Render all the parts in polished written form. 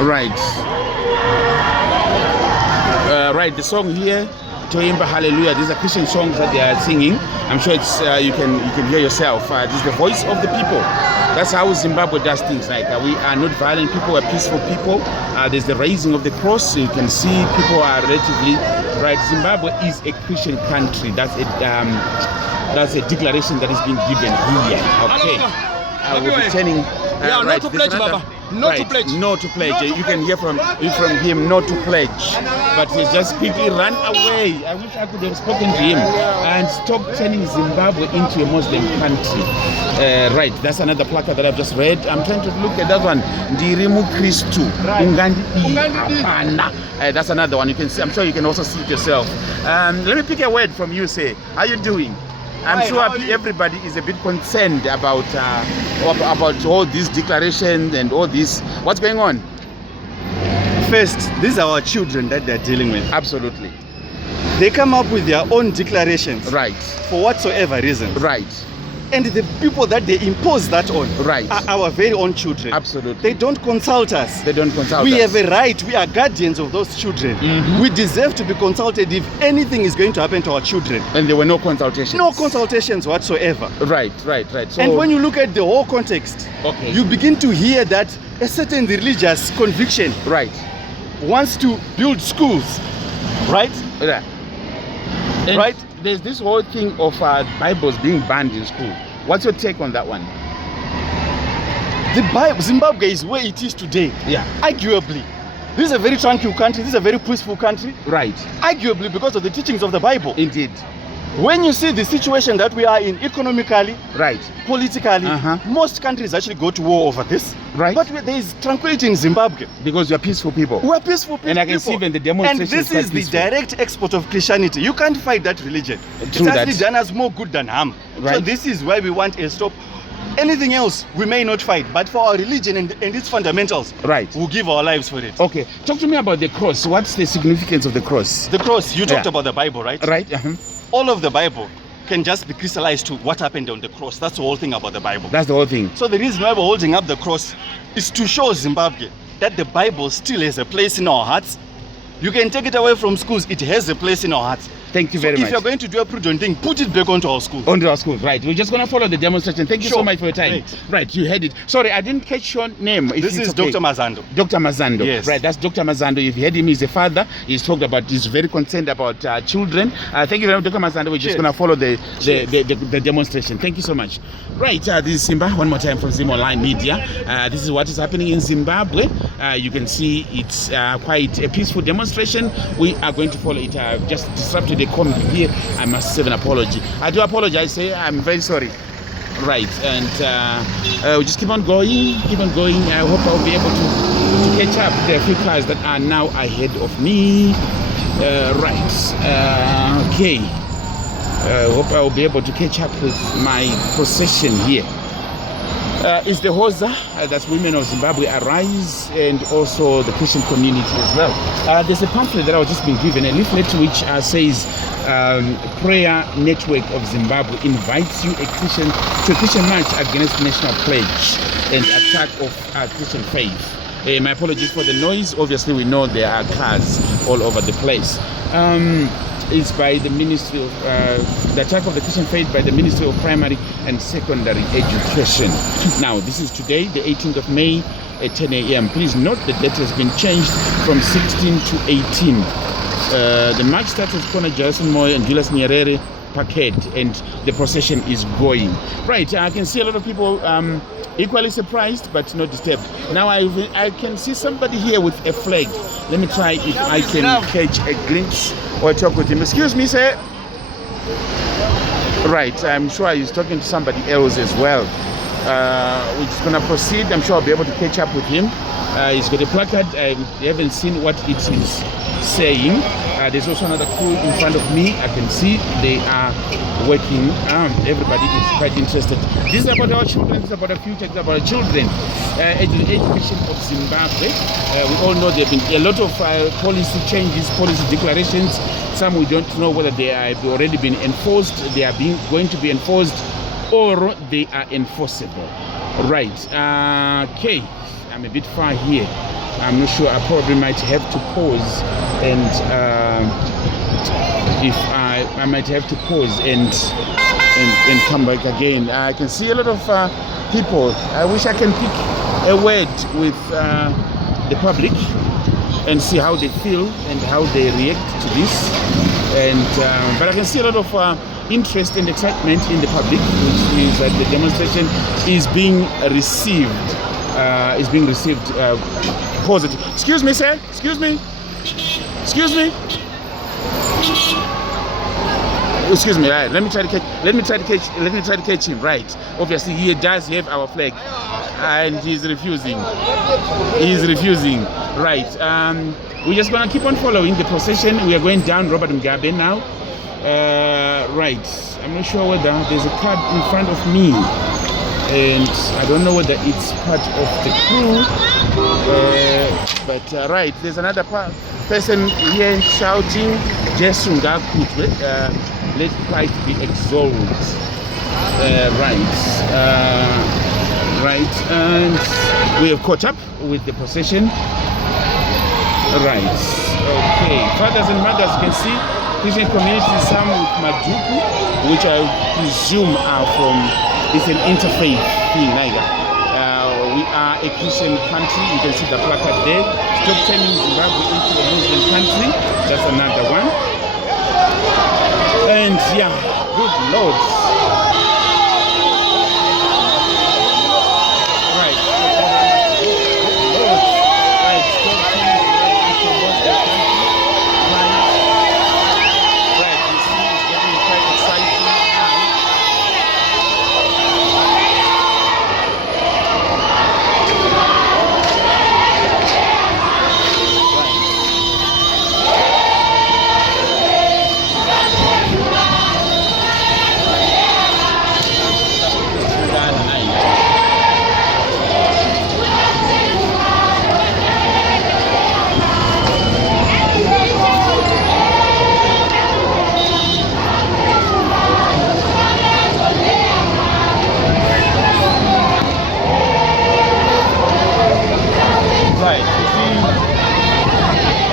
Right. Right, the song here, Toimba Hallelujah, these are Christian songs that they are singing. I'm sure it's you can hear yourself. This is the voice of the people. That's how Zimbabwe does things. Like we are not violent people, we're peaceful people. There's the raising of the cross. So you can see people are relatively right. Zimbabwe is a Christian country. That's a declaration that is being given here. Okay. I will be turning. Yeah, right, not to pledge, Baba. Not to pledge. No to pledge. You can hear from him not to pledge. But he just quickly ran away. I wish I could have spoken to him and stop turning Zimbabwe into a Muslim country. Right, that's another placard that I've just read. I'm trying to look at that one. Ndirimu Christu. That's another one. You can see. I'm sure you can also see it yourself. Let me pick a word from you. Say, how you doing? I'm sure everybody is a bit concerned about all these declarations and all this. What's going on? First, these are our children that they're dealing with. Absolutely. They come up with their own declarations. Right. For whatsoever reason. Right. And the people that they impose that on right. are our very own children. Absolutely. They don't consult us. They don't consult we us. We have a right. We are guardians of those children. Mm-hmm. We deserve to be consulted if anything is going to happen to our children. And there were no consultations? No consultations whatsoever. Right. So, and when you look at the whole context, okay, you begin to hear that a certain religious conviction wants to build schools. Right? Yeah. And right? There's this whole thing of Bibles being banned in school. What's your take on that one? The Bible, Zimbabwe is where it is today. Yeah. Arguably. This is a very tranquil country. This is a very peaceful country. Right. Arguably because of the teachings of the Bible. Indeed. When you see the situation that we are in economically, right, politically, most countries actually go to war over this. Right. But there is tranquility in Zimbabwe. Because we are peaceful people. We are peaceful people. And I can see even the demonstrations. And this is the direct export of Christianity. You can't fight that religion. True, it's actually done us more good than harm. Right. So this is why we want a stop. Anything else we may not fight, but for our religion and its fundamentals, right, we'll give our lives for it. Okay, talk to me about the cross. What's the significance of the cross? The cross, you talked about the Bible, right? Right. All of the Bible can just be crystallized to what happened on the cross. That's the whole thing about the Bible. That's the whole thing. So the reason why we're holding up the cross is to show Zimbabwe that the Bible still has a place in our hearts. You can take it away from schools, it has a place in our hearts. Thank you very much. If you're going to do a prudent thing, put it back onto our schools. Onto our schools, right. We're just going to follow the demonstration. Thank you so much for your time. Right, you heard it. Sorry, I didn't catch your name. This is Dr. Mazando. Dr. Mazando. Yes. Right, that's Dr. Mazando. If you heard him, he's a father. He's talked about, he's very concerned about children. Thank you very much, Dr. Mazando. We're just going to follow the demonstration. Thank you so much. Right, this is Simba, one more time from Zim Online Media. This is what is happening in Zimbabwe. You can see it's quite a peaceful demonstration. We are going to follow it. I've just disrupted the comment here. I must say an apology. I do apologize. I'm very sorry. Right, and we'll just keep on going. I hope I'll be able to catch up. There are a few cars that are now ahead of me. Okay. I hope I will be able to catch up with my procession here. It's the WOZA, that's Women of Zimbabwe Arise, and also the Christian community as well. There's a pamphlet that I was just being given, a leaflet which says Prayer Network of Zimbabwe invites you to a Christian march against national pledge and attack of Christian faith. My apologies for the noise. Obviously, we know there are cars all over the place. Is by the Ministry of the attack of the Christian faith by the Ministry of Primary and Secondary Education. Now, this is today, the 18th of May at 10 a.m. Please note the date has been changed from 16 to 18. The march starts at Kona Jason Moy and Julius Nyerere Parkhead, and the procession is going. Right, I can see a lot of people equally surprised but not disturbed. Now I can see somebody here with a flag. Let me try if I can catch a glimpse or talk with him. Excuse me, sir. Right, I'm sure he's talking to somebody else as well. We're just gonna proceed. I'm sure I'll be able to catch up with him. He's got a placard. I haven't seen what it is saying. There's also another crew in front of me. I can see they are working. Everybody is quite interested. This is about our children. This is about our future. This is about our children. Education of Zimbabwe. We all know there have been a lot of policy changes, policy declarations. Some we don't know whether they have already been enforced, they are going to be enforced, or they are enforceable. Right. Okay. I'm a bit far here. I'm not sure. I probably might have to pause and if I might have to pause and come back again. I can see a lot of people. I wish I can pick a word with the public and see how they feel and how they react to this. And but I can see a lot of interest and excitement in the public, which means that the demonstration is being received. Positive. Excuse me, sir. Excuse me. Excuse me. Excuse me. Right. Let me try to catch him. Right. Obviously, he does have our flag, and he's refusing. Right. We're just gonna keep on following the procession. We are going down Robert Mugabe now. Right. I'm not sure whether there's a card in front of me, and I don't know whether it's part of the crew. But right, there's another person here shouting, "Jesunga Kutwe, let Christ be exalted." Right, and we have caught up with the procession. Right, okay. Fathers and mothers, you can see Christian communities, some with Maduku, which I presume are from, it's an interfaith thing, we are a Christian country. You can see the placard there. Stop turning Zimbabwe into a Muslim country. That's another one. And yeah, good Lord. Right. Good Lord. Right. Stop turning Zimbabwe into a Muslim country. Right. You see, it's getting quite exciting now.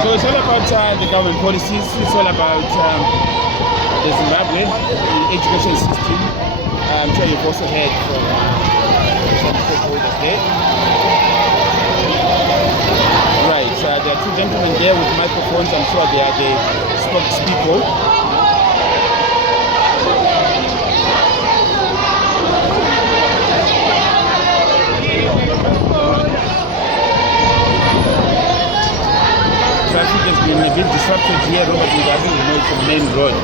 So it's all about the government policies. It's all about the Zimbabwe the education system. I'm sure you've also heard from some stakeholders there. Right, there are two gentlemen there with microphones. I'm sure they are the spokespeople. Traffic has been a bit disrupted here, Robert Mugabe. You know, it's a main road,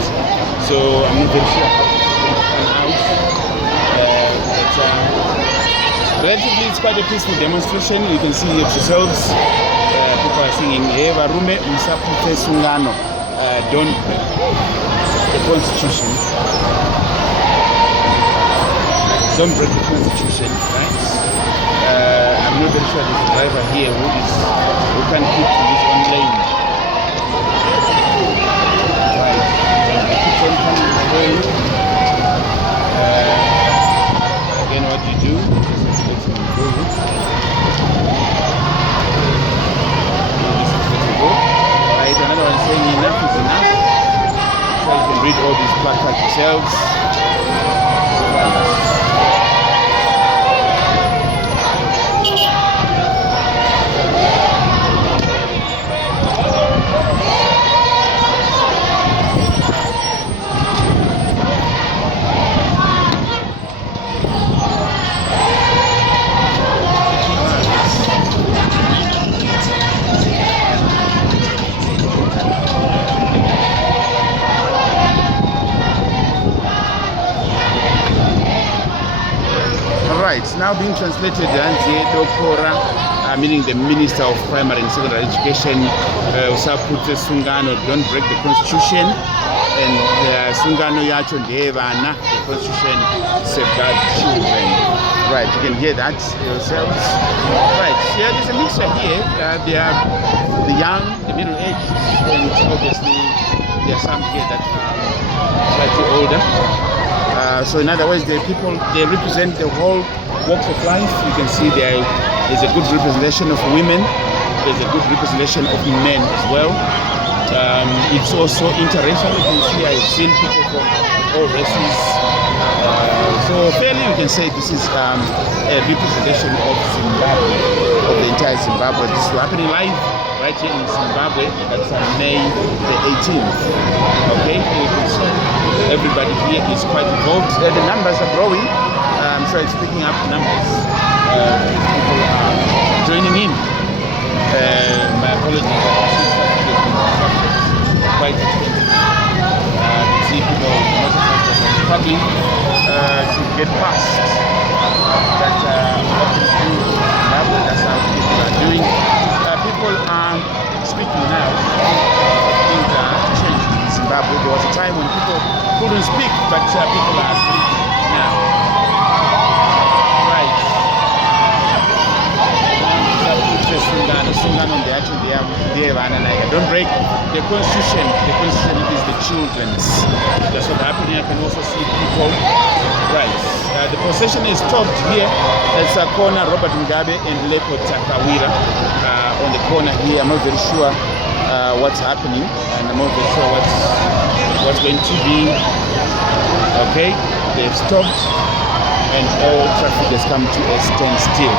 so I'm not very sure how it's going out. But relatively, it's quite a peaceful demonstration. You can see it yourselves. People are singing, "Eva Rume Msapute Sungano." Don't break the Constitution. Don't break the Constitution, right? I'm not very sure there's a driver here who can keep to his own lane. Right, keeps on coming away. Again, what you do is let him go. This is let him go. Right, another one saying enough is enough. So you can read all these placards yourselves. It's now being translated. Minister Dokora, meaning the Minister of Primary and Secondary Education, Usapute Sungano, don't break the Constitution, and Sungano Yacho Devana, the Constitution safeguard children. Right, you can hear that yourselves. Right, yeah, there's a mixture here. There are the young, the middle-aged, and obviously there are some here that are slightly older. So in other words, the people, they represent the whole walks of life. You can see there is a good representation of women. there's a good representation of men as well. It's also interracial. You can see I've seen people from all races. So fairly you can say this is a representation of Zimbabwe, of the entire Zimbabwe. This is happening live right here in Zimbabwe. That's on May the 18th. Okay, you can see everybody here is quite involved. The numbers are growing. I'm sure it's picking up numbers. People are joining in. My apologies. Quite you see people, most of them just struggling to get past. But what to do, that's how people are doing. People are speaking now. Things are changing in Zimbabwe. There was a time when people couldn't speak, but people are speaking now. Right. Don't break the constitution. The constitution is the children's. That's what's happening. I can also see people. Right. The procession is stopped here. That's a corner Robert Mugabe and Lepo Takawira on the corner here. I'm not very sure what's happening, and I'm not very sure what's going to be. Okay, they've stopped, and all traffic has come to a standstill.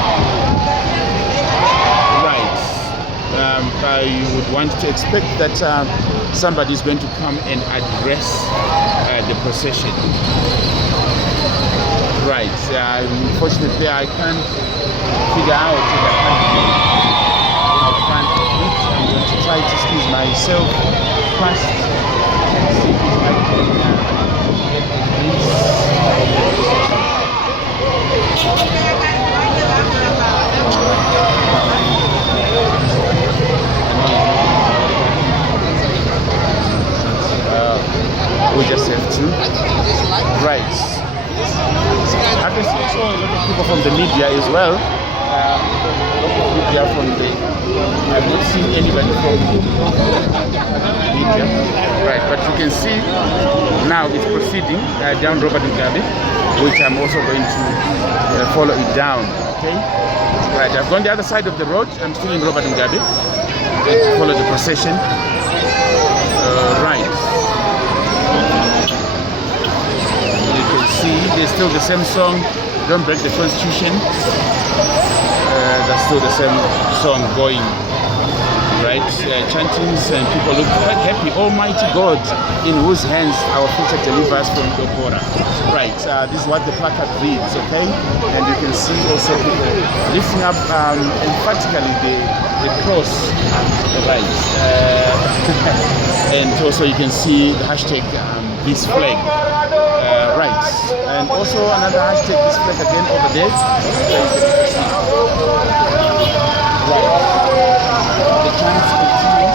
I would want to expect that somebody is going to come and address the procession. Right. Unfortunately, I can't figure out if I can't be in front of it. I'm going to try to squeeze myself past and see if I can get a glimpse of the procession. We just have to. Right. I can see also a lot of people from the media as well. A lot of media from the. I've not seen anybody from the media. Right, but you can see now it's proceeding down Robert Mugabe, which I'm also going to follow it down. Okay. Right, I've gone the other side of the road. I'm still in Robert Mugabe. I'm going to follow the procession. Right. You can see there's still the same song, Don't Break the Constitution. That's still the same song going. Right, chantings, and people look quite happy. Almighty God, in whose hands our future delivers from Dokora. Right, this is what the placard reads, okay? And you can see also people lifting up emphatically the cross, right? And also you can see the hashtag this flag, right? And also another hashtag this flag again over there. Right. The chants continue.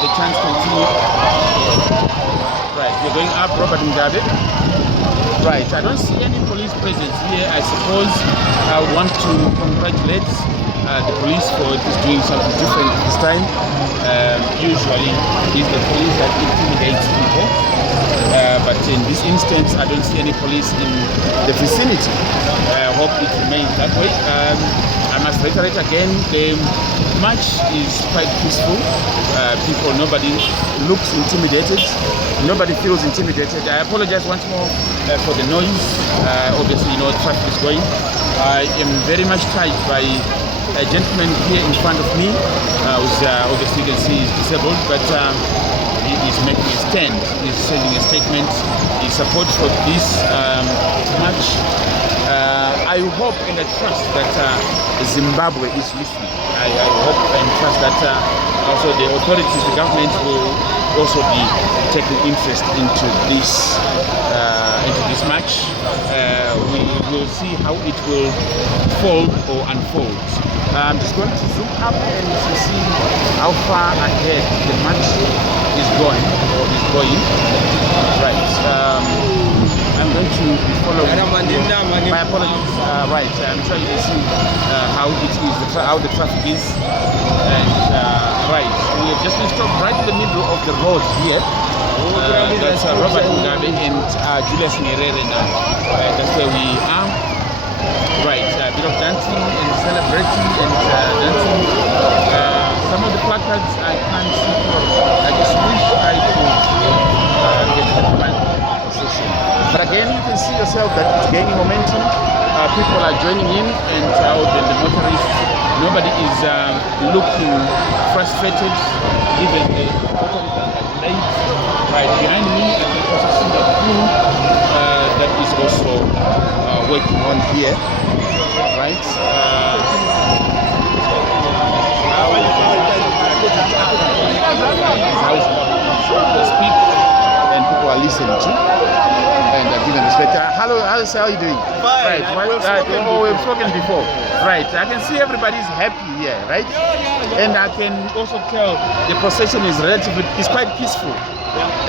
The chants continue. Right, we're going up Robert Mugabe. Right, I don't see any police presence here. I suppose I would want to congratulate the police for just doing something different this time. Usually it's the police that intimidates people. But in this instance, I don't see any police in the vicinity. I hope it remains that way. I must reiterate again, the march is quite peaceful. Nobody looks intimidated. Nobody feels intimidated. I apologize once more for the noise. Obviously, traffic is going. I am very much touched by a gentleman here in front of me, who's obviously you can see is disabled, but he is making a stand. He's sending a statement. He supports for this march. I hope and I trust that Zimbabwe is listening. I hope and trust that also the authorities, the government will also be taking interest into this match. We will see how it will fold or unfold. I'm just going to zoom up and see how far ahead the match is going or is going. Right. I'm going to be following. My apologies. Right. I'm sure you can see how it is, how the traffic is. And right, we have just been stopped right in the middle of the road here. That's Robert Mugabe and Julius Nyerere now. That's where we are. Right, a bit of dancing and celebrating and dancing people are joining in, and the motorists, nobody is looking frustrated. Even the motorists that are late. Right behind me, I can also see the crew that is also working on here. Right. Speak, and people are listening to and giving respect. Hello, how are you doing? Fine. Right. We've spoken before. Right. I can see everybody's happy here, right? And I can also tell the procession is it's quite peaceful.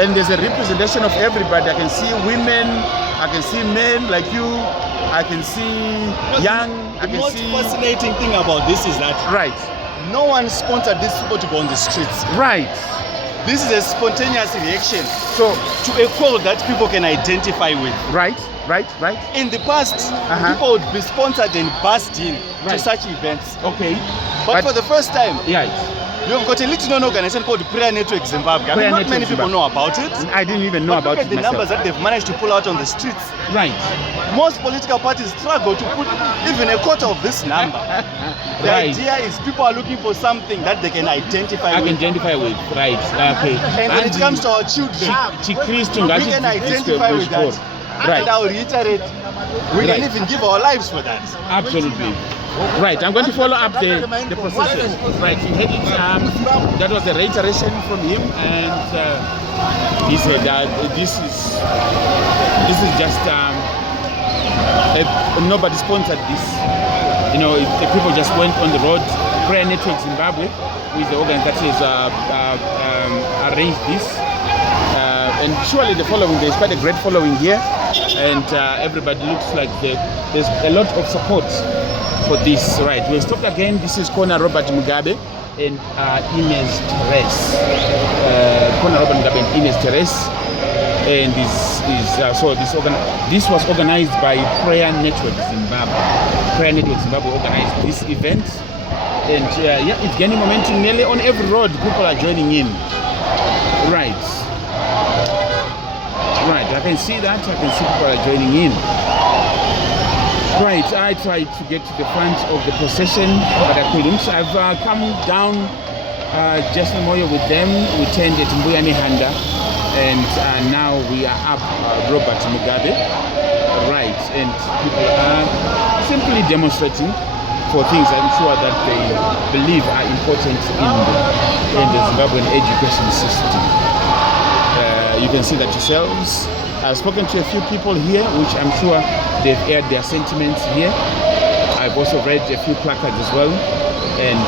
And there's a representation of everybody. I can see women, I can see men like you, I can see young, I can see. The most fascinating thing about this is that right. No one sponsored these people to go on the streets. Right. This is a spontaneous reaction so to a call that people can identify with. Right. In the past, people would be sponsored and bussed in to such events. Okay. But for the first time, you've got a little known organization called Prayer Network Zimbabwe. Not many people know about it. I didn't even know about it myself. Look at the numbers that they've managed to pull out on the streets. Right. Most political parties struggle to put even a quarter of this number. The idea is people are looking for something that they can identify with. Right. Okay. And when it comes to our children, we can identify with that. Right. And I'll reiterate, we can even give our lives for that. Absolutely. Right, I'm going to follow up the procession. Right, he had it, that was a reiteration from him, and he said that this is just nobody sponsored this. You know, the people just went on the road. Prayer Network Zimbabwe, who is the organ that has arranged this, and surely there's quite a great following here, and everybody looks like there's a lot of support for this. Right, we stopped again. This is Corner Robert Mugabe and Ines Teres. Corner Robert Mugabe and Ines Teres, and this was organized by Prayer Network Zimbabwe. Prayer Network Zimbabwe organized this event, and it's gaining momentum. Nearly on every road, people are joining in. Right. I can see that. I can see people are joining in. Right, I tried to get to the front of the procession, but I couldn't. I've come down just Moyo with them. We turned at Mbuyani Handa, and now we are up Robert Mugabe. Right, and people are simply demonstrating for things I'm sure that they believe are important in the Zimbabwean education system. You can see that yourselves. I've spoken to a few people here, which I'm sure they've aired their sentiments here. I've also read a few placards as well, and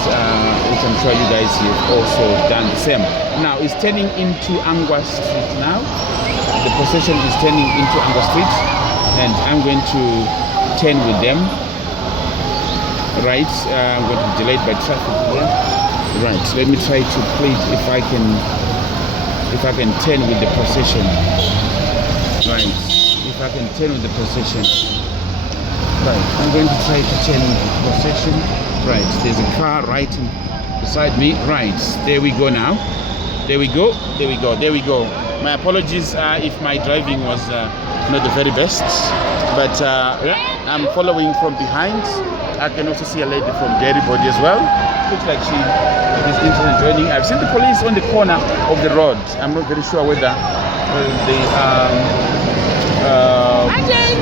which I'm sure you guys have also done the same. Now it's turning into Angwa Street now. The procession is turning into Angwa Street, and I'm going to turn with them. Right, I'm going to be delayed by traffic here. Right, let me try to please if I can turn with the procession. Right, if I can turn with the procession. Right, I'm going to try to turn with the procession. Right, there's a car right beside me. Right, there we go now. There we go. My apologies if my driving was not the very best, but I'm following from behind. I can also see a lady from Dairy Body as well. Looks like she is interested in joining. I've seen the police on the corner of the road. I'm not very sure whether they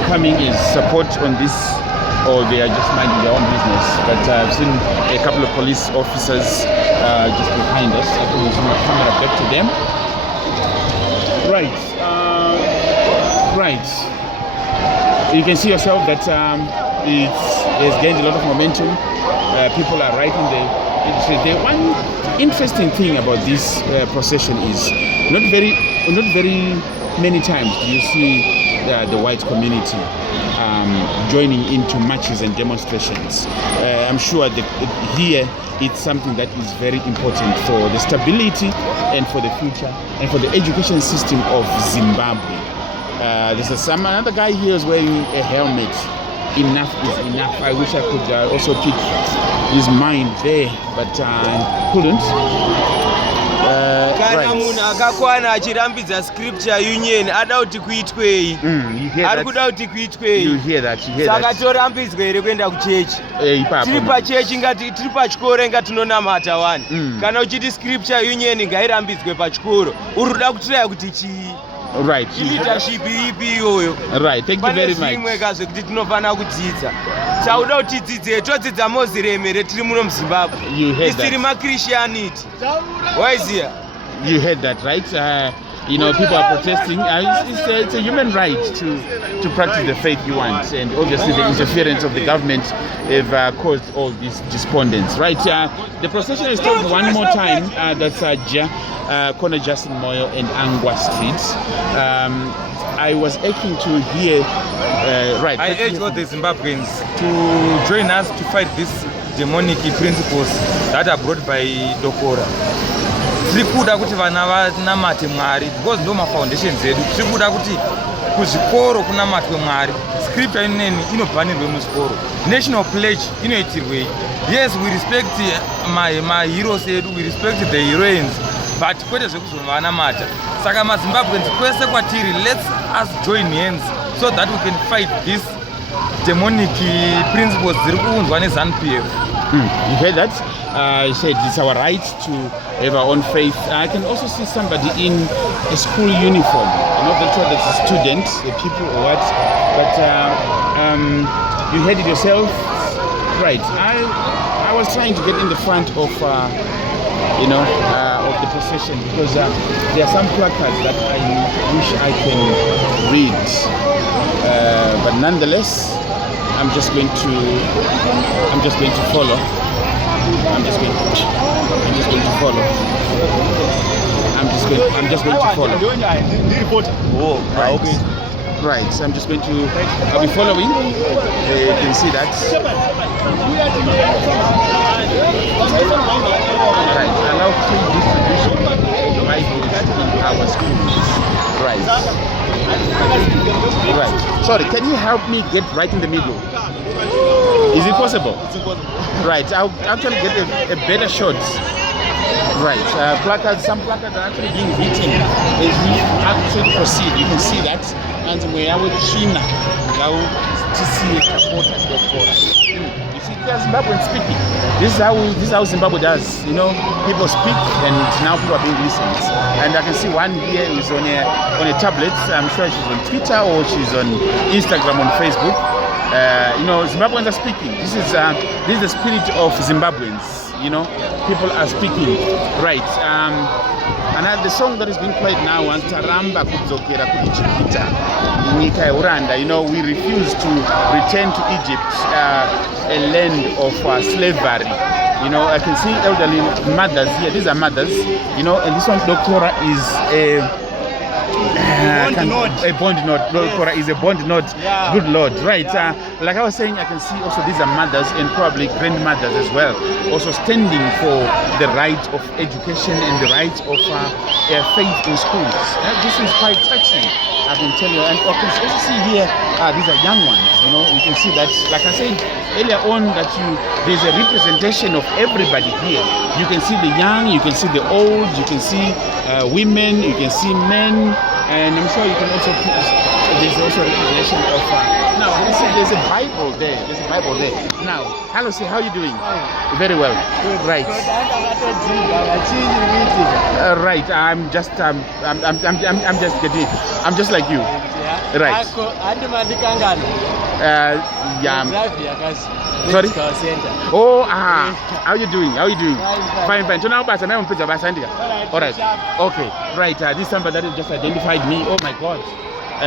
coming is support on this or they are just minding their own business. But I've seen a couple of police officers just behind us. I can use my camera back to them. Right. You can see yourself that it has gained a lot of momentum. People are right in the one interesting thing about this procession is not very many times do you see the white community joining into marches and demonstrations. I'm sure that here it's something that is very important for the stability and for the future and for the education system of Zimbabwe. There's another guy here is wearing a helmet. Enough is enough. I wish I could also pick his mind there, but I couldn't. kana munhu akakwana achirambidza scripture union ada kuti kuitwei ari kuda kuti kuitwei saka torambidzwa here kuenda kuchechi tiri pachechi tiri pachikoro inga tinonamata wani kana uchiti scripture union ngairambidzwe pachikoro uri kuda kutiraya kuti chii leadership ipi iyoyo pane zvimwe kazvekuti tinofanira kudzidza tauda kuti tidzidze todzidza moziremere tiri muno muzimbabwe isiri machristianity waiziya. You heard that, right? You know, people are protesting. It's a human right to practice the faith you want, and obviously the interference of the government have caused all these despondence, right? The procession is stopped one more time. That's corner Justin Moyo and Angwa Street. I was aching to hear. Right. I urge all the Zimbabweans to join us to fight these demonic principles that are brought by Dokora. Tiri kuda kuti vana vanamate Mwari because ndo mafoundations edu. Tiri kuda kuti kuzvikoro kunamatwe Mwari. Scripture ineni inobhanirwe muzvikoro. National pledge inoitirwei. Yes, we respect my heroes edu, we respect the heroines, but kwete zvekuzovanamata. Saka maZimbabweans kwese kwatiri, let's us join hands so that we can fight these demonic principles dziri kuunzwa neZANU-PF. You heard that? He said it's our right to have our own faith. I can also see somebody in a school uniform. I'm not very sure that's a student, the people or what, but you heard it yourself. Right. I was trying to get in the front of, of the procession because there are some placards that I wish I can read. But nonetheless, I'm just going to follow. I'm just going to follow. Oh, right. Right. So I'm just going to. I'll be following. You can see that. Right. Allow free distribution of Bibles in our schools. Right. Right. Sorry. Can you help me get right in the middle? Is it possible? It's impossible. Right, I'll actually get a better shot. Right, placards, some placards are actually being written as we actually proceed. You can see that. And we are with China. Now, to see a supporter Dokora. You see, there's Zimbabweans speaking. This is how Zimbabwe does. You know, people speak and now people are being listened. And I can see one here is on a tablet. I'm sure she's on Twitter or she's on Instagram, on Facebook. Zimbabweans are speaking. This is the spirit of Zimbabweans. You know, people are speaking. Right. The song that is being played now is Taramba Kudzokera Kuichipita Nyika Uranda. You know, we refuse to return to Egypt, a land of slavery. You know, I can see elderly mothers here. These are mothers. You know, and this one Dokora is a bond note. Dokora is a bond note. Yeah. Good Lord, right? Yeah. Like I was saying, I can see also these are mothers and probably grandmothers as well, also standing for the right of education and the right of faith in schools. This is quite touching, I can tell you. And I can also see here, these are young ones. You know, you can see that, like I said earlier on, that there's a representation of everybody here. You can see the young, you can see the old, you can see women, you can see men. And I'm sure you can also there's also a representation of now there's a Bible there. There's a Bible there. Now, hello, sir, how are you doing? Very well. Good. Right. Right. I'm just getting. I'm just like you. Right. Sorry. Oh, how are you doing? How are you doing? Fine. All right. Okay. Right. This is somebody that just identified me. Oh my God.